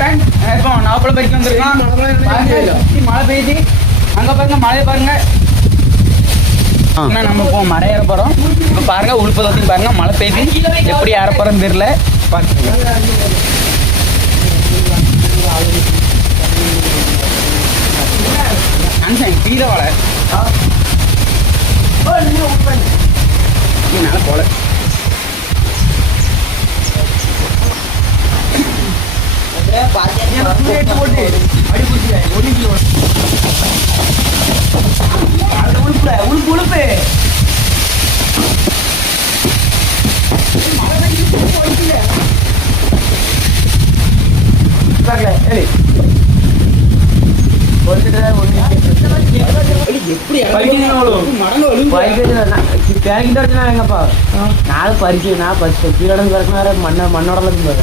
இப்போ நாப்பள பறிக்க வந்துருக்கான். மழை பெய்யுது. அங்க பாருங்க மழையை பாருங்க. நம்ம இப்போ மழை ஏற போறோம். இப்போ பாருங்க உள்பதத்தையும் பாருங்க மழை பெய்யுது. எப்படி ஏற போறோம்னு தெரியல. பாருங்க கீழே வாழ என்னால போல உழுப்பு எங்கப்பா நாலு பறிச்சு நான் பறிச்சு கீழே பிறக்கினாரு மண்ணோட வழுங்குல